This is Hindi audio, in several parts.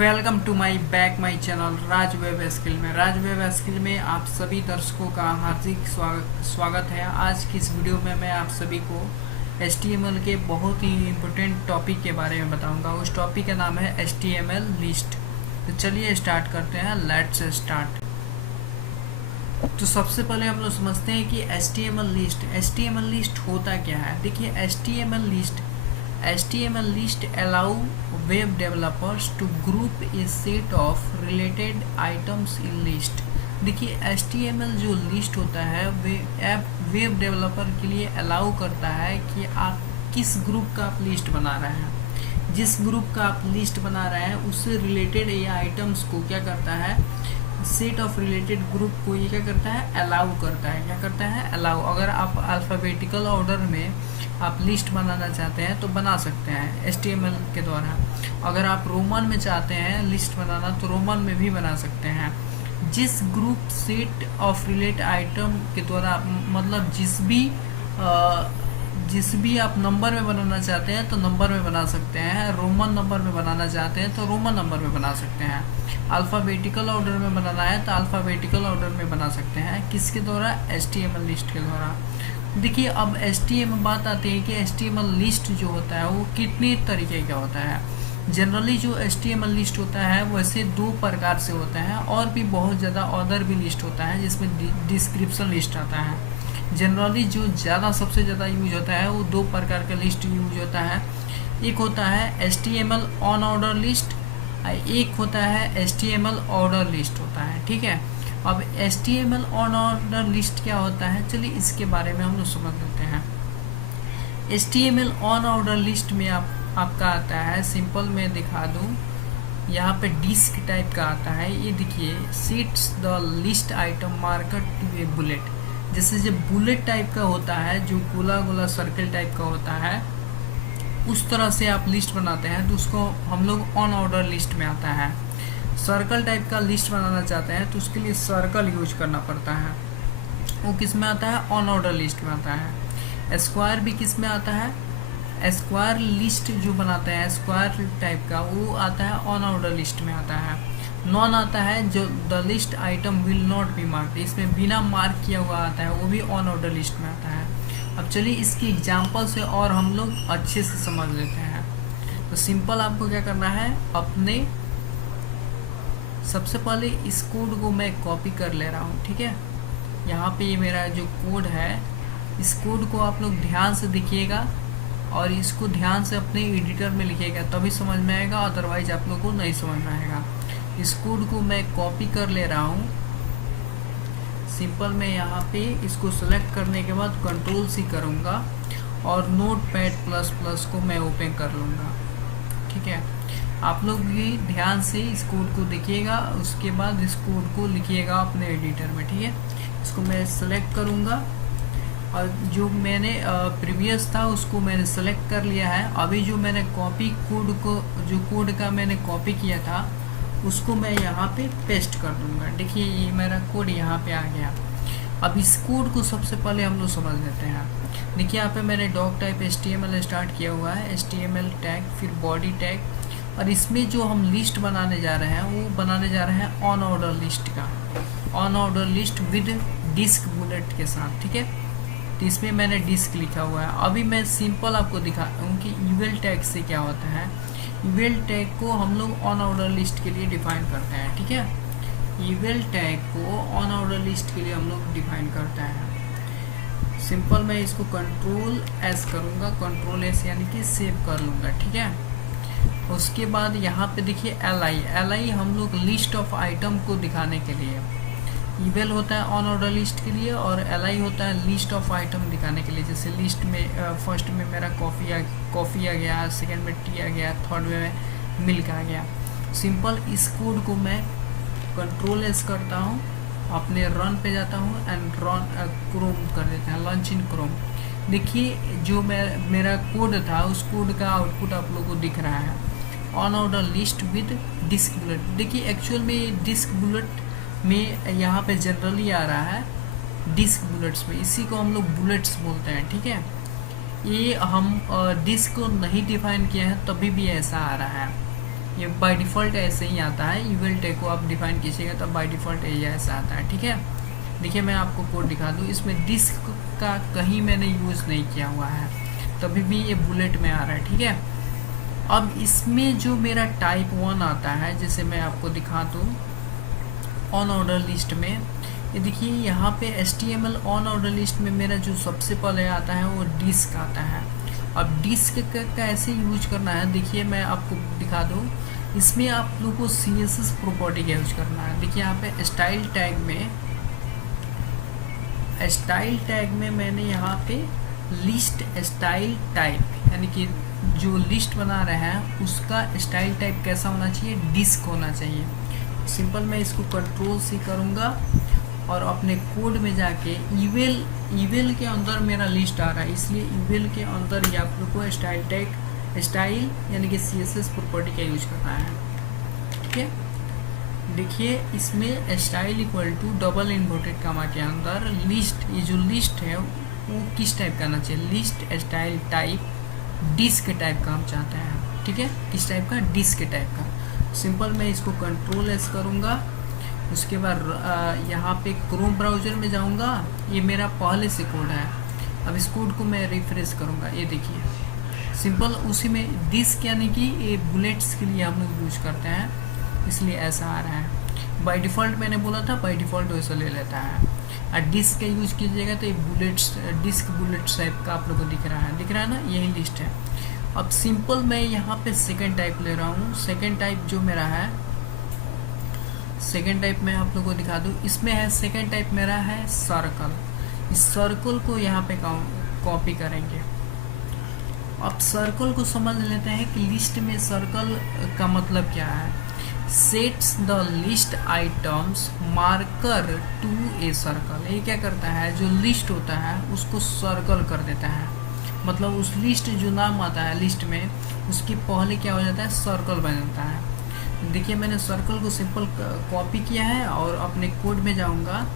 Welcome to my channel Raj web skill में। आप सभी दर्शकों का हार्दिक स्वागत है। आज की इस वीडियो में मैं आप सभी को HTML के बहुत ही इम्पोर्टेंट टॉपिक के बारे में बताऊंगा। उस टॉपिक का नाम है HTML लिस्ट। तो चलिए स्टार्ट करते हैं। Let's start. तो सबसे पहले हम लोग समझते हैं कि HTML लिस्ट होता क्या है। देखिए HTML list allow web developers to group a set of related items in list। देखिए HTML जो लिस्ट होता है वेब डेवलपर के लिए अलाउ करता है कि आप किस ग्रुप का आप लिस्ट बना रहे हैं। जिस ग्रुप का आप लिस्ट बना रहे हैं उससे रिलेटेड ये आइटम्स को क्या करता है, सेट ऑफ रिलेटेड ग्रुप को ये क्या करता है, अलाउ करता है। क्या करता है, अलाउ। अगर आप अल्फ़ाबेटिकल ऑर्डर में आप लिस्ट बनाना चाहते हैं तो बना सकते हैं HTML के द्वारा। अगर आप रोमन में चाहते हैं लिस्ट बनाना तो रोमन में भी बना सकते हैं। जिस group set of related item के द्वारा, मतलब जिस भी आप नंबर में बनाना चाहते हैं तो नंबर में बना सकते हैं। रोमन नंबर में बनाना चाहते हैं तो रोमन नंबर में बना सकते हैं। अल्फ़ाबेटिकल ऑर्डर में बनाना है तो अल्फ़ाबेटिकल ऑर्डर में बना सकते हैं। किसके द्वारा, HTML लिस्ट के द्वारा। देखिए अब HTML बात आती है कि HTML लिस्ट जो होता है वो कितने तरीके का होता है। जनरली जो HTML लिस्ट होता है वैसे दो प्रकार से होता है, और भी बहुत ज़्यादा अदर भी लिस्ट होता है जिसमें डिस्क्रिप्शन लिस्ट आता है। जनरली जो ज़्यादा सबसे ज़्यादा यूज होता है वो दो प्रकार का लिस्ट यूज होता है। एक होता है HTML ऑन ऑर्डर लिस्ट, एक होता है HTML ऑर्डर लिस्ट होता है। ठीक है, अब HTML ऑन ऑर्डर लिस्ट क्या होता है, चलिए इसके बारे में हम लोग समझ लेते हैं। HTML ऑन ऑर्डर लिस्ट में आपका आता है, सिंपल मैं दिखा दूं, यहाँ पे डिस्क टाइप का आता है। ये देखिए, sets the list item marker to a bullet. जैसे जब बुलेट टाइप का होता है, जो गोला गोला सर्कल टाइप का होता है, उस तरह से आप लिस्ट बनाते हैं तो उसको हम लोग ऑन ऑर्डर लिस्ट में आता है। सर्कल टाइप का लिस्ट बनाना चाहते हैं तो उसके लिए सर्कल यूज करना पड़ता है, वो किस में आता है, ऑन ऑर्डर लिस्ट में आता है। स्क्वायर भी किस में आता है, स्क्वायर लिस्ट जो बनाते हैं स्क्वायर टाइप का, वो आता है ऑन ऑर्डर लिस्ट में आता है। नॉन आता है जो the list item will not be mark, इसमें बिना मार्क किया हुआ आता है, वो भी ऑन ऑर्डर लिस्ट में आता है। अब चलिए इसकी एग्जाम्पल से और हम लोग अच्छे से समझ लेते हैं। तो सिंपल आपको क्या करना है, अपने सबसे पहले इस कोड को मैं कॉपी कर ले रहा हूँ। ठीक है, यहाँ पे ये मेरा जो कोड है, इस कोड को आप लोग ध्यान से देखिएगा और इसको ध्यान से अपने एडिटर में लिखिएगा, तभी समझ में आएगा, अदरवाइज आप लोग को नहीं समझ में आएगा। इस कोड को मैं कॉपी कर ले रहा हूँ। सिंपल मैं यहाँ पे इसको सेलेक्ट करने के बाद Ctrl+C करूँगा और Notepad++ को मैं ओपन कर लूँगा। ठीक है, आप लोग भी ध्यान से इस कोड को देखिएगा, उसके बाद इस कोड को लिखिएगा अपने एडिटर में। ठीक है, इसको मैं सेलेक्ट करूँगा और जो मैंने प्रीवियस था उसको मैंने सेलेक्ट कर लिया है। अभी जो मैंने कोड का मैंने कॉपी किया था उसको मैं यहाँ पे पेस्ट कर दूँगा। देखिए ये मेरा कोड यहाँ पे आ गया। अब इस कोड को सबसे पहले हम लोग समझ लेते हैं। देखिए यहाँ पे मैंने डॉक टाइप HTML स्टार्ट किया हुआ है, HTML टैग, फिर बॉडी टैग, और इसमें जो हम लिस्ट बनाने जा रहे हैं वो बनाने जा रहे हैं ऑन ऑर्डर लिस्ट का, unordered list with disc bullet के साथ। ठीक है, तो इसमें मैंने डिस्क लिखा हुआ है। अभी मैं सिंपल आपको दिखाता हूँ कि यूएल टैग से क्या होता है। यूएल टैग को हम लोग ऑन ऑर्डर लिस्ट के लिए डिफाइन करते हैं। ठीक है, यूएल टैग को ऑन ऑर्डर लिस्ट के लिए हम लोग डिफाइन करते हैं। सिंपल मैं इसको Ctrl+S करूँगा, Ctrl+S यानी कि सेव कर लूँगा। ठीक है, उसके बाद यहाँ पे देखिए li हम लोग लिस्ट ऑफ आइटम को दिखाने के लिए, यूएल होता है ऑन ऑर्डर लिस्ट के लिए और li होता है लिस्ट ऑफ आइटम दिखाने के लिए। जैसे लिस्ट में फर्स्ट में मेरा कॉफ़ी आ गया, सेकंड में टी आ गया, थर्ड में मिल्क आ गया। सिंपल इस कोड को मैं Ctrl+S करता हूँ, अपने रन पे जाता हूँ एंड रन क्रोम कर देते हैं, लॉन्च इन क्रोम। देखिए जो मेरा कोड था उस कोड का आउटपुट आप लोगों को दिख रहा है, unordered list with disc bullet. देखिए एक्चुअल में डिस्क बुलेट में यहाँ पे जनरली आ रहा है डिस्क बुलेट्स में, इसी को हम लोग बुलेट्स बोलते हैं। ठीक है, ये हम डिस्क को नहीं डिफाइन किया है तभी भी ऐसा आ रहा है। ये बाय डिफ़ॉल्ट ऐसे ही आता है। यूएल टैग को आप डिफाइन कीजिएगा तो बाय डिफ़ॉल्ट ये ऐसा आता है, ठीक है। देखिए मैं आपको कोड दिखा दूँ, इसमें डिस्क का कहीं मैंने यूज़ नहीं किया हुआ है, तभी भी ये बुलेट में आ रहा है, ठीक है। अब इसमें जो मेरा टाइप 1 आता है, जैसे मैं आपको दिखा दूँ ऑन ऑर्डर लिस्ट में, ये देखिए यहाँ पे HTML ऑन ऑर्डर लिस्ट में मेरा जो सबसे पहले आता है वो डिस्क आता है। अब डिस्क का कैसे यूज करना है, देखिए मैं आपको दिखा दूँ। इसमें आप लोगों को CSS प्रॉपर्टी का यूज करना है। देखिए यहाँ पे स्टाइल टैग में मैंने यहाँ पे लिस्ट स्टाइल टाइप, यानी कि जो लिस्ट बना रहे हैं उसका स्टाइल टाइप कैसा होना चाहिए, डिस्क होना चाहिए। सिंपल मैं इसको कंट्रोल-C करूँगा और अपने कोड में जाके ईवेल के अंदर मेरा लिस्ट आ रहा है, इसलिए ईवेल के अंदर ही आप लोग को स्टाइल यानी कि CSS प्रॉपर्टी का यूज करना है, ठीक है। देखिए इसमें style equal to double inverted comma के अंदर लिस्ट, ये जो लिस्ट है वो किस टाइप का आना चाहिए, list style type disc type का हम चाहते हैं, ठीक है। किस टाइप का, डिस्क टाइप का। सिंपल मैं इसको कंट्रोल-S करूँगा, उसके बाद यहाँ पे क्रोम ब्राउज़र में जाऊँगा। ये मेरा पहले से कोड है, अब इस कोड को मैं रिफ्रेश करूँगा, ये देखिए सिंपल उसी में डिस्क यानी कि ये बुलेट्स के लिए हम लोग यूज करते हैं, इसलिए ऐसा आ रहा है। बाय डिफ़ॉल्ट मैंने बोला था बाय डिफ़ॉल्ट वैसा ले लेता है। और डिस्क का यूज कीजिएगा तो ये बुलेट्स डिस्क बुलेट्स टाइप का आप लोग को दिख रहा है ना, यही लिस्ट है। अब सिंपल मैं यहाँ पे सेकंड टाइप ले रहा हूँ। सेकंड टाइप जो मेरा है, सेकंड टाइप मैं आप लोगों को दिखा दूँ। इसमें है सेकंड टाइप मेरा है सर्कल। इस सर्कल को यहाँ पे कॉपी करेंगे। अब सर्कल को समझ लेते हैं कि लिस्ट में सर्कल का मतलब क्या है। Sets the list items marker to a circle. ये क्या करता है, जो लिस्ट होता है उसको सर्कल कर देता है, मतलब उस लिस्ट जो नाम आता है लिस्ट में उसकी पहले क्या हो जाता है, सर्कल बन जाता है। देखिए मैंने सर्कल को सिंपल कॉपी किया है और अपने कोड में जाऊंगा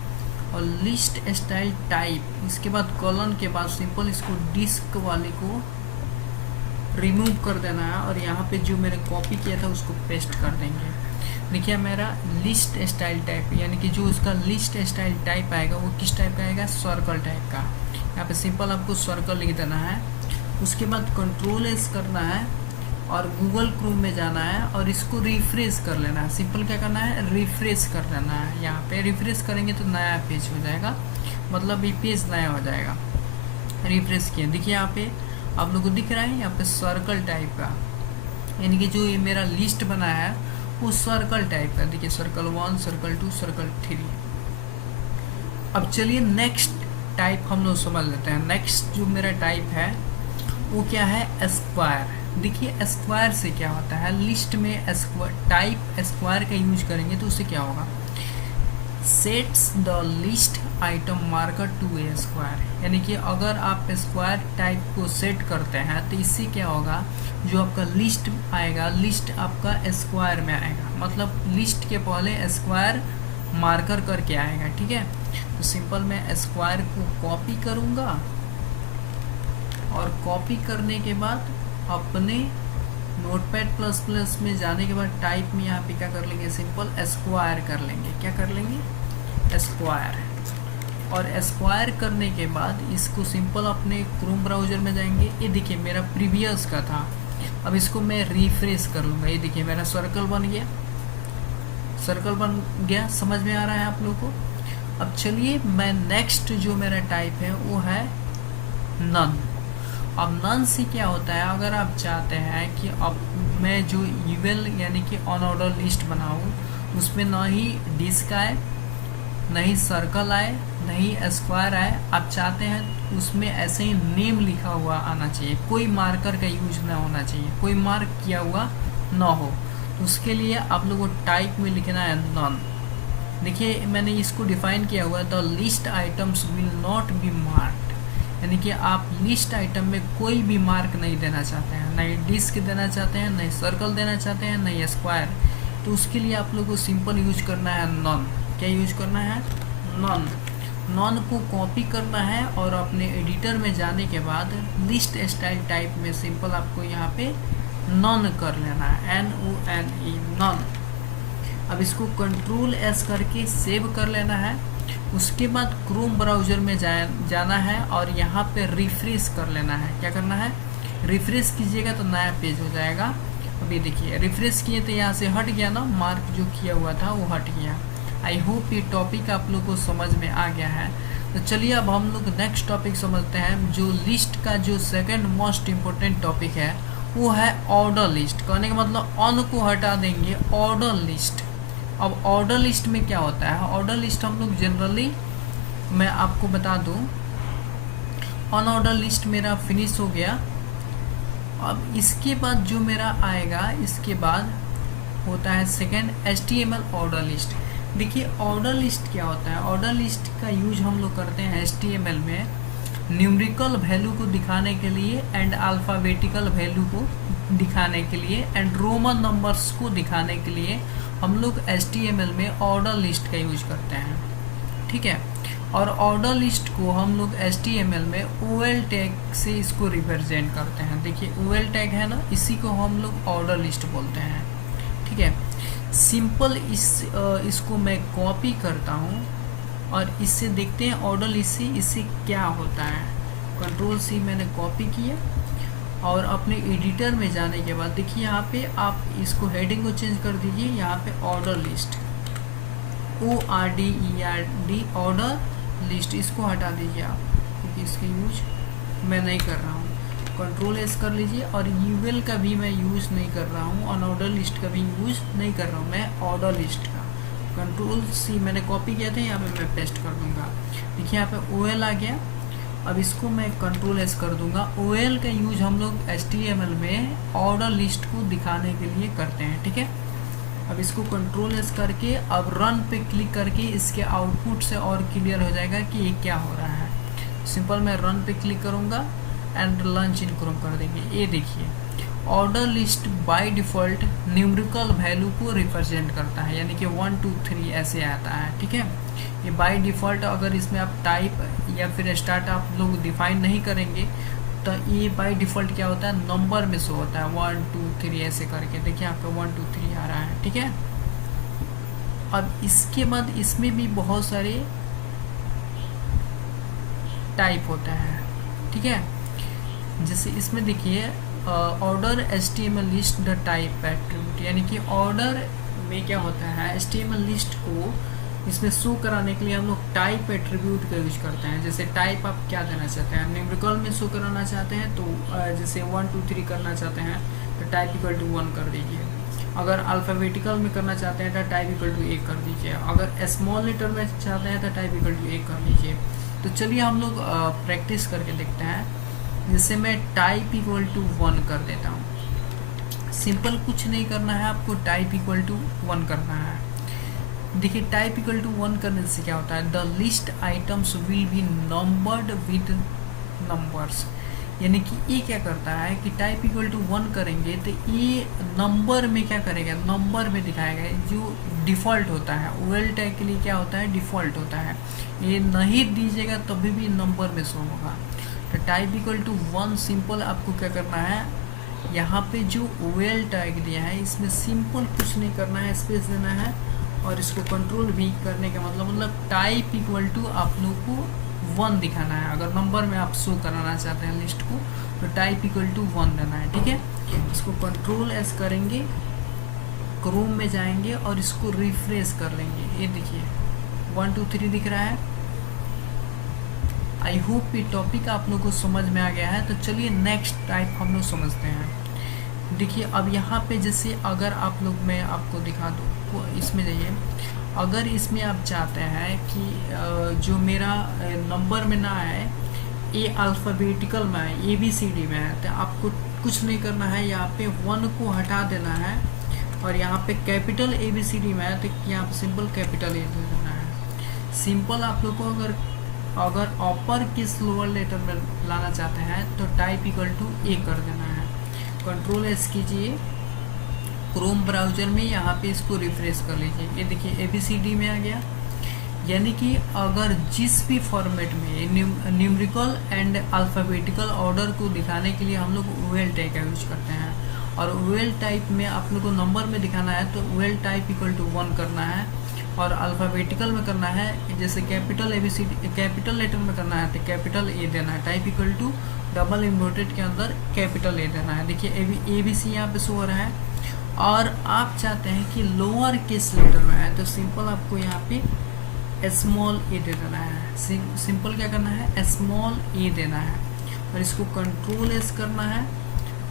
और लिस्ट स्टाइल टाइप, इसके बाद कॉलन के बाद सिंपल इसको डिस्क वाले को रिमूव कर देना है और यहाँ पे जो मैंने कॉपी किया था उसको पेस्ट कर देंगे। देखिए मेरा लिस्ट स्टाइल टाइप यानी कि जो उसका लिस्ट स्टाइल टाइप आएगा वो किस टाइप का आएगा, सर्कल टाइप का। यहाँ पे सिंपल आपको सर्कल लिख देना है। उसके बाद कंट्रोल-S करना है और गूगल क्रोम में जाना है और इसको रिफ्रेश कर लेना है। सिंपल क्या करना है, रिफ्रेश कर लेना है। यहाँ पे रिफ्रेश करेंगे तो नया पेज हो जाएगा, मतलब ये पेज नया हो जाएगा। रिफ्रेश किया, देखिए यहाँ पे आप लोगों को दिख रहा है यहाँ पे सर्कल टाइप का, यानी कि जो ये मेरा लिस्ट बना है वो सर्कल टाइप का। देखिए सर्कल 1, सर्कल 2, सर्कल 3। अब चलिए नेक्स्ट टाइप हम लोग समझ लेते हैं। नेक्स्ट जो मेरा टाइप है वो क्या है, स्क्वायर। देखिए स्क्वायर से क्या होता है, लिस्ट में टाइप स्क्वायर का यूज करेंगे तो उससे क्या होगा, sets the list item marker to a square. यानी कि अगर आप स्क्वायर टाइप को सेट करते हैं तो इससे क्या होगा, जो आपका लिस्ट आएगा लिस्ट आपका स्क्वायर में आएगा, मतलब लिस्ट के पहले स्क्वायर मार्कर करके आएगा, ठीक है। तो सिंपल मैं स्क्वायर को कॉपी करूँगा और कॉपी करने के बाद अपने Notepad++ में जाने के बाद टाइप में यहाँ पे क्या कर लेंगे, सिंपल स्क्वायर कर लेंगे। क्या कर लेंगे, स्क्वायर। और स्क्वायर करने के बाद इसको सिंपल अपने क्रोम ब्राउज़र में जाएंगे। ये देखिए मेरा प्रीवियस का था, अब इसको मैं रिफ्रेश कर लूँगा। ये देखिए मेरा सर्कल बन गया, सर्कल बन गया। समझ में आ रहा है आप लोगों को। अब चलिए मैं नेक्स्ट जो मेरा टाइप है वो है नन। अब नन से क्या होता है, अगर आप चाहते हैं कि अब मैं जो ईवेल यानी कि ऑन ऑर्डर लिस्ट बनाऊँ उसमें ना ही डिस्क आए, ना ही सर्कल आए, ना ही स्क्वायर आए, आप चाहते हैं उसमें ऐसे ही नेम लिखा हुआ आना चाहिए, कोई मार्कर का यूज ना होना चाहिए, कोई मार्क किया हुआ ना हो, तो उसके लिए आप लोगों को टाइप में लिखना है नन। देखिए मैंने इसको डिफाइन किया हुआ है, the list items will not be marked, यानी कि आप लिस्ट आइटम में कोई भी मार्क नहीं देना चाहते हैं, नहीं डिस्क देना चाहते हैं, नहीं सर्कल देना चाहते हैं, नहीं स्क्वायर, तो उसके लिए आप लोगों को सिंपल यूज करना है नन। क्या यूज करना है, नन। नन को कॉपी करना है और अपने एडिटर में जाने के बाद लिस्ट स्टाइल टाइप में सिंपल आपको यहाँ पे नॉन कर लेना है, NONE नॉन। अब इसको कंट्रोल S करके सेव कर लेना है। उसके बाद क्रोम ब्राउज़र में जाना है और यहाँ पे रिफ्रेश कर लेना है। क्या करना है, रिफ्रेश कीजिएगा तो नया पेज हो जाएगा। अभी देखिए रिफ्रेश किए तो यहाँ से हट गया ना, मार्क जो किया हुआ था वो हट गया। आई होप ये टॉपिक आप लोग को समझ में आ गया है। तो चलिए अब हम लोग नेक्स्ट टॉपिक समझते हैं। जो लिस्ट का जो सेकंड मोस्ट इम्पोर्टेंट टॉपिक है वो है ऑर्डर लिस्ट। कहने का मतलब ऑन को हटा देंगे, ऑर्डर लिस्ट। अब ऑर्डर लिस्ट में क्या होता है, ऑर्डर लिस्ट हम लोग जनरली, मैं आपको बता दूं, ऑन ऑर्डर लिस्ट मेरा फिनिश हो गया। अब इसके बाद जो मेरा आएगा, इसके बाद होता है सेकेंड HTML ऑर्डर लिस्ट। देखिए ऑर्डर लिस्ट क्या होता है, ऑर्डर लिस्ट का यूज हम लोग करते हैं HTML में न्यूमेरिकल वैल्यू को दिखाने के लिए एंड अल्फ़ाबेटिकल वैल्यू को दिखाने के लिए एंड रोमन नंबर्स को दिखाने के लिए हम लोग HTML में ऑर्डर लिस्ट का यूज करते हैं, ठीक है। और ऑर्डर लिस्ट को हम लोग HTML में OL टैग से इसको रिप्रेजेंट करते हैं। देखिए OL टैग है ना, इसी को हम लोग ऑर्डर लिस्ट बोलते हैं, ठीक है। सिंपल इसको मैं कॉपी करता हूँ और इससे देखते हैं ऑर्डर लिस्ट से इससे क्या होता है। कंट्रोल C मैंने कॉपी किया और अपने एडिटर में जाने के बाद देखिए यहाँ पे आप इसको हेडिंग को चेंज कर दीजिए। यहाँ पे order list ORDERD order list, इसको हटा दीजिए आप क्योंकि इसका यूज मैं नहीं कर रहा हूँ। कंट्रोल S कर लीजिए और UL का भी मैं यूज़ नहीं कर रहा हूँ, ऑन ऑर्डर लिस्ट का भी यूज़ नहीं कर रहा हूँ मैं, ऑर्डर लिस्ट का। कंट्रोल C मैंने कॉपी किया था, यहाँ पे मैं पेस्ट कर दूंगा। देखिए यहाँ पे OL आ गया। अब इसको मैं कंट्रोल S कर दूंगा। OL का यूज हम लोग HTML में ऑर्डर लिस्ट को दिखाने के लिए करते हैं, ठीक है। अब इसको कंट्रोल S करके अब रन पे क्लिक करके इसके आउटपुट से और क्लियर हो जाएगा कि ये क्या हो रहा है। सिंपल मैं रन पे क्लिक करूँगा एंड लॉन्च इन क्रोम कर देंगे। ये देखिए order list by default numerical value को रिप्रेजेंट करता है, यानी कि 1 2 3 ऐसे आता है, ठीक है। ये बाय डिफ़ॉल्ट, अगर इसमें आप टाइप या फिर स्टार्ट आप लोग डिफाइन नहीं करेंगे तो ये बाय डिफ़ॉल्ट क्या होता है, नंबर में शो होता है 1 2 3 ऐसे करके। देखिए आपका 1 2 3 आ रहा है, ठीक है। अब इसके बाद इसमें भी बहुत सारे टाइप होता है, ठीक है। जैसे इसमें देखिए order HTML list the type attribute, यानी कि ऑर्डर में क्या होता है, HTML लिस्ट को इसमें शो कराने के लिए हम लोग टाइप एट्रीब्यूट का यूज करते हैं। जैसे टाइप आप क्या देना चाहते हैं, न्यूमेरिकल में शो कराना चाहते हैं तो जैसे 1 2 3 करना चाहते हैं तो टाइप इक्वल टू 1 कर दीजिए। अगर अल्फ़ाबेटिकल में करना चाहते हैं तो टाइप इक्वल टू 1 कर दीजिए। अगर स्मॉल लेटर में चाहते हैं तो टाइप इक्वल टू 1 कर लीजिए। तो चलिए हम लोग प्रैक्टिस करके देखते हैं। जैसे मैं टाइप इक्वल टू 1 कर देता हूँ। सिंपल कुछ नहीं करना है, आपको टाइप इक्वल टू 1 करना है। देखिए टाइप इक्वल टू 1 करने से क्या होता है, the list items will be numbered with numbers, यानी कि ये क्या करता है कि टाइप इक्वल टू 1 करेंगे तो ये नंबर में क्या करेगा, नंबर में दिखाएगा। जो डिफ़ॉल्ट होता है OL टैग के लिए क्या होता है, डिफ़ॉल्ट होता है। ये नहीं दीजिएगा तभी भी नंबर में शो होगा। तो टाइप इक्वल टू 1 सिंपल आपको क्या करना है, यहाँ पे जो OL टैग दिया है इसमें सिंपल कुछ नहीं करना है, स्पेस देना है और इसको कंट्रोल V करने का मतलब टाइप इक्वल टू आप लोग को 1 दिखाना है। अगर नंबर में आप शो कराना चाहते हैं लिस्ट को तो टाइप इक्वल टू 1 देना है, ठीक है। इसको कंट्रोल S करेंगे, क्रोम में जाएंगे और इसको रिफ्रेश कर लेंगे। ये देखिए 1 2 3 दिख रहा है। आई होप ये टॉपिक आप लोग को समझ में आ गया है। तो चलिए नेक्स्ट टाइप हम लोग समझते हैं। देखिए अब यहाँ पे जैसे अगर आप लोग, मैं आपको दिखा दूँ, इसमें जाइए। अगर इसमें आप चाहते हैं कि जो मेरा नंबर में ना है, ये अल्फ़ाबेटिकल में है, ABCD में है, तो आपको कुछ नहीं करना है, यहाँ पे 1 को हटा देना है और यहाँ पे कैपिटल ABCD में है तो यहाँ पे सिंपल कैपिटल A दे देना है। सिंपल आप लोग को अगर अपर किस लोअर लेटर में लाना चाहते हैं तो टाइप इक्वल टू A कर देना है। कंट्रोल S कीजिए, क्रोम ब्राउज़र में यहाँ पे इसको रिफ्रेश कर लीजिए। ये देखिए ABCD में आ गया। यानी कि अगर जिस भी फॉर्मेट में न्यूमेरिकल एंड अल्फ़ाबेटिकल ऑर्डर को दिखाने के लिए हम लोग OL टैग का यूज करते हैं, और वेल टाइप में आप लोग को नंबर में दिखाना है तो वेल टाइप इक्वल टू 1 करना है, और अल्फ़ाबेटिकल में करना है, जैसे कैपिटल ABCD कैपिटल लेटर में करना है तो कैपिटल ए देना है, type equal to double inverted के अंदर कैपिटल ए देना है। देखिए ABC यहाँ पे शो हो रहा है, और आप चाहते हैं कि लोअर केस लेटर में है तो सिंपल आपको यहाँ पे स्मॉल ए दे देना है। सिंपल क्या करना है, स्मॉल ए देना है, और इसको कंट्रोल एस करना है,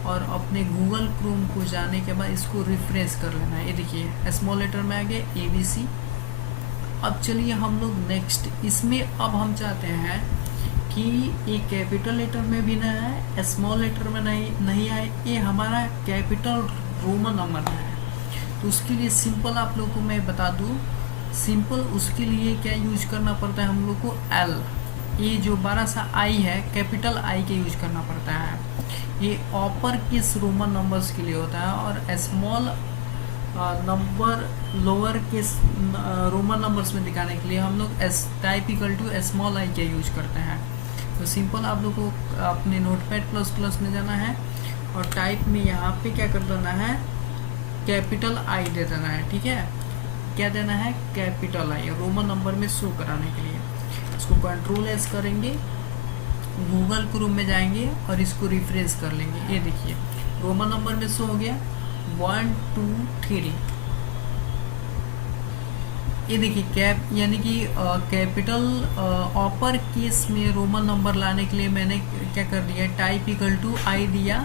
और अपने गूगल क्रोम को जाने के बाद इसको रिफ्रेश कर लेना है। ये देखिए स्मॉल लेटर में आ गए ABC। अब चलिए हम लोग नेक्स्ट, इसमें अब हम चाहते हैं कि ये कैपिटल लेटर में भी ना है, स्मॉल लेटर में नहीं आए, ये हमारा कैपिटल रोमन नंबर में है। तो उसके लिए सिंपल आप लोग को मैं बता दूँ, सिंपल उसके लिए क्या यूज करना पड़ता है हम लोग को, L, ये जो बड़ा सा आई है कैपिटल आई के यूज करना पड़ता है। ये अपर केस रोमन नंबर्स के लिए होता है, और small number lower case Roman numbers में दिखाने के लिए हम लोग type equal to small I का यूज करते हैं। तो सिंपल आप लोग को अपने नोटपैड प्लस प्लस में जाना है, और टाइप में यहाँ पे क्या कर देना है, कैपिटल आई दे देना है। ठीक है, क्या देना है, कैपिटल आई, रोमन नंबर में शो कराने के लिए। इसको कंट्रोल एस करेंगे, गूगल क्रोम में जाएंगे और इसको रिफ्रेश कर लेंगे। ये देखिए रोमन नंबर में शो हो गया 1 2 3। ये देखिए कैप यानी कि कैपिटल अपर केस में रोमन नंबर लाने के लिए मैंने क्या कर दिया, टाइप इक्वल टू आई दिया,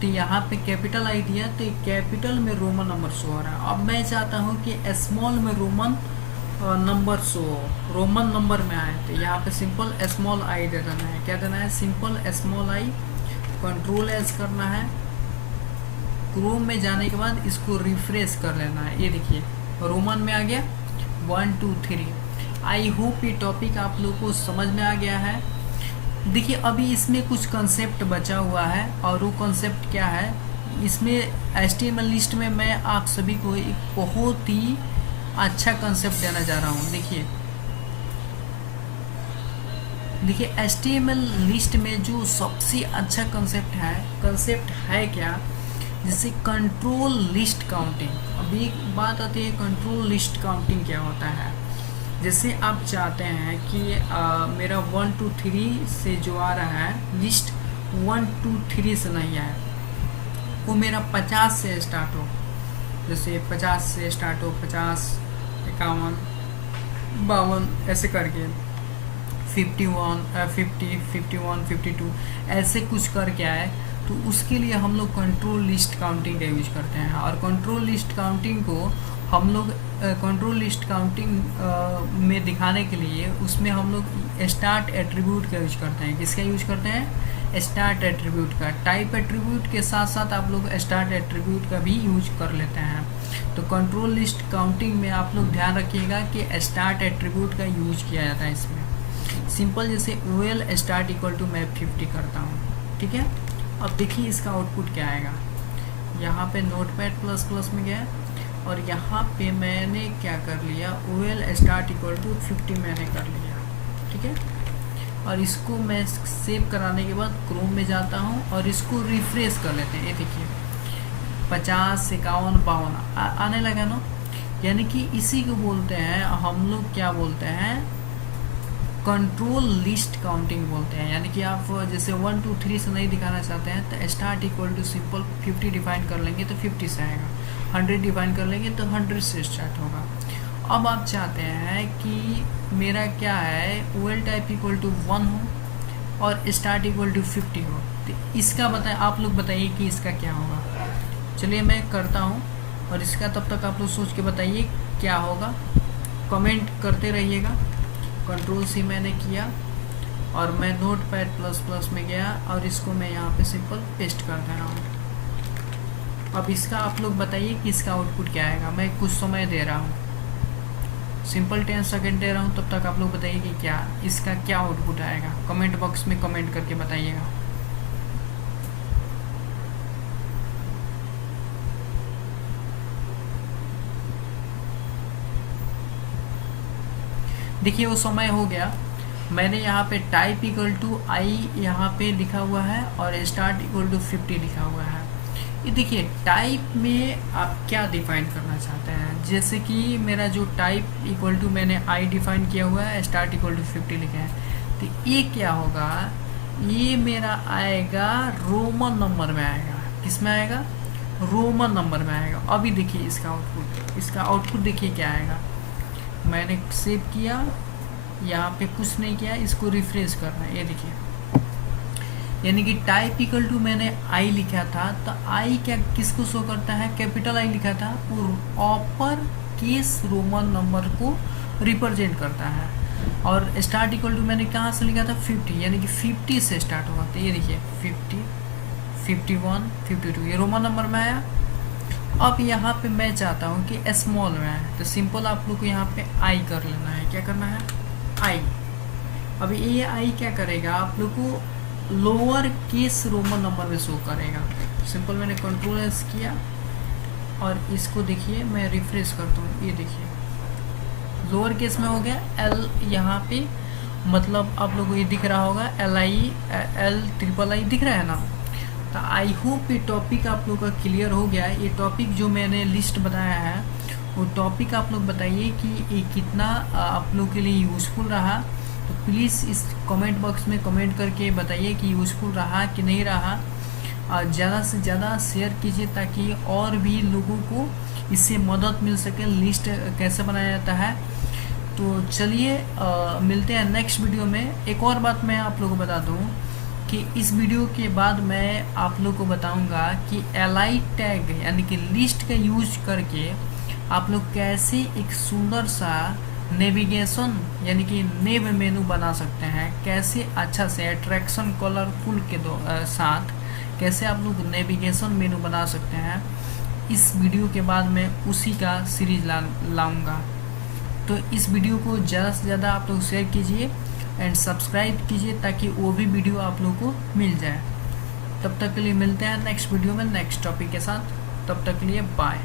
तो यहाँ पे कैपिटल आई दिया, तो कैपिटल में रोमन नंबर शो हो रहा है। अब मैं चाहता हूँ कि स्मॉल में Roman number show Roman number में आए, तो यहाँ पे सिंपल स्मॉल आई दे देना है। क्या देना है, simple small I, control S करना है, क्रोम में जाने के बाद इसको रिफ्रेश कर लेना है। ये देखिए रोमन में आ गया 1 2 3। आई होप ये टॉपिक आप लोग को समझ में आ गया है। देखिए अभी इसमें कुछ कंसेप्ट बचा हुआ है, और वो कंसेप्ट क्या है, इसमें HTML लिस्ट में मैं आप सभी को एक बहुत ही अच्छा कंसेप्ट देना जा रहा हूँ। देखिए HTML लिस्ट में जो सबसे अच्छा कंसेप्ट है क्या, जैसे कंट्रोल लिस्ट काउंटिंग। अभी एक बात आती है, कंट्रोल लिस्ट काउंटिंग क्या होता है। जैसे आप चाहते हैं कि मेरा 1 2 3 से जो आ रहा है लिस्ट 1 2 3 से नहीं आए, वो मेरा 50 से स्टार्ट हो, जैसे 50 से स्टार्ट हो, 50 51 52 ऐसे करके 51 50 51 52 ऐसे कुछ करके आए, तो उसके लिए हम लोग कंट्रोल लिस्ट काउंटिंग का यूज करते हैं। और कंट्रोल लिस्ट काउंटिंग को हम लोग कंट्रोल लिस्ट काउंटिंग में दिखाने के लिए उसमें हम लोग स्टार्ट एट्रीब्यूट का यूज करते हैं। किसका यूज करते हैं, स्टार्ट एट्रीब्यूट का। टाइप एट्रीब्यूट के साथ साथ आप लोग स्टार्ट एट्रीब्यूट का भी यूज कर लेते हैं। तो कंट्रोल लिस्ट काउंटिंग में आप लोग ध्यान रखिएगा कि स्टार्ट एट्रीब्यूट का यूज किया जाता है इसमें। सिंपल जैसे OL स्टार्ट इक्वल टू मैं 50 करता हूँ। ठीक है, अब देखिए इसका आउटपुट क्या आएगा। यहाँ पे नोटपैड प्लस प्लस में गया, और यहाँ पे मैंने क्या कर लिया, OL स्टार्ट इक्वल टू 50 मैंने कर लिया। ठीक है, और इसको मैं सेव कराने के बाद क्रोम में जाता हूँ और इसको रिफ्रेश कर लेते हैं। ये देखिए 50 51 52 आने लगा ना, यानी कि इसी को बोलते हैं हम लोग, क्या बोलते हैं, कंट्रोल लिस्ट काउंटिंग बोलते हैं। यानी कि आप जैसे 1 2 3 से नहीं दिखाना चाहते हैं तो start equal to simple 50 define कर लेंगे तो 50 से आएगा, 100 डिफाइन कर लेंगे तो 100 से स्टार्ट होगा। अब आप चाहते हैं कि मेरा क्या है, OL टाइप इक्वल टू 1 हो और स्टार्ट इक्वल टू 50 हो, तो इसका बताए, आप लोग बताइए कि इसका क्या होगा। चलिए मैं करता हूँ, और इसका तब तक आप लोग सोच के बताइए क्या होगा, कमेंट करते रहिएगा। कंट्रोल C मैंने किया, और मैं नोटपैड प्लस प्लस में गया, और इसको मैं यहाँ पे सिंपल पेस्ट कर दे रहा हूँ। अब इसका आप लोग बताइए कि इसका आउटपुट क्या आएगा। मैं कुछ समय दे रहा हूँ, सिंपल 10 सेकेंड दे रहा हूँ, तब तक आप लोग बताइए कि क्या इसका क्या आउटपुट आएगा। कमेंट बॉक्स में कमेंट करके बताइएगा। देखिए वो समय हो गया, मैंने यहाँ पे टाइप इक्वल टू आई यहाँ पे लिखा हुआ है और स्टार्ट इक्वल टू 50 लिखा हुआ है। ये देखिए टाइप में आप क्या डिफाइन करना चाहते हैं। जैसे कि मेरा जो टाइप इक्वल टू मैंने आई डिफाइन किया हुआ है, स्टार्ट इक्वल टू 50 लिखा है, तो ये क्या होगा, ये मेरा आएगा रोमन नंबर में आएगा। किस में आएगा, रोमन नंबर में आएगा। अभी देखिए इसका आउटपुट देखिए क्या आएगा। मैंने सेव किया, यहाँ पे कुछ नहीं किया, इसको रिफ्रेश करना है, ये देखिए, यानी कि टाइप इक्वल टू मैंने आई लिखा था, तो आई क्या किसको शो करता है, कैपिटल आई लिखा था, वो अपर केस रोमन नंबर को रिप्रेजेंट करता है। और स्टार्ट इक्वल टू मैंने कहाँ से लिखा था, 50, यानी कि 50 से स्टार्ट होगा। तो ये देखिए 50, 51, 52 ये रोमन नंबर में आया। अब यहाँ पे मैं चाहता हूँ कि स्मॉल में आए, तो सिंपल आप लोग को यहाँ पे आई कर लेना है। क्या करना है, आई। अभी ये आई क्या करेगा, आप लोग को लोअर केस रोमन नंबर में शो करेगा। सिंपल मैंने कंट्रोल एस किया और इसको देखिए मैं रिफ्रेश करता हूँ, ये देखिए लोअर केस में हो गया। एल यहाँ पे मतलब आप लोगों को ये दिख रहा होगा, LI दिख रहा है ना। तो आई होप ये टॉपिक आप लोग का क्लियर हो गया। ये टॉपिक जो मैंने लिस्ट बताया है वो टॉपिक आप लोग बताइए कि ये कितना आप लोग के लिए यूज़फुल रहा। तो प्लीज़ इस कमेंट बॉक्स में कमेंट करके बताइए कि यूज़फुल रहा कि नहीं रहा। ज़्यादा से ज़्यादा शेयर कीजिए ताकि और भी लोगों को इससे मदद मिल सके, लिस्ट कैसे बनाया जाता है। तो चलिए मिलते हैं नेक्स्ट वीडियो में। एक और बात मैं आप लोगों को बता दूं कि इस वीडियो के बाद मैं आप लोग को बताऊंगा कि LI टैग यानी कि लिस्ट का यूज करके आप लोग कैसे एक सुंदर सा नेविगेशन यानी कि नेव मेनू बना सकते हैं, कैसे अच्छा से अट्रैक्शन कलरफुल के साथ कैसे आप लोग नेविगेशन मेनू बना सकते हैं। इस वीडियो के बाद मैं उसी का सीरीज लाऊंगा। तो इस वीडियो को ज़्यादा से ज़्यादा आप लोग शेयर कीजिए एंड सब्सक्राइब कीजिए ताकि वो भी वीडियो आप लोग को मिल जाए। तब तक के लिए मिलते हैं नेक्स्ट वीडियो में नेक्स्ट टॉपिक के साथ। तब तक के लिए बाय।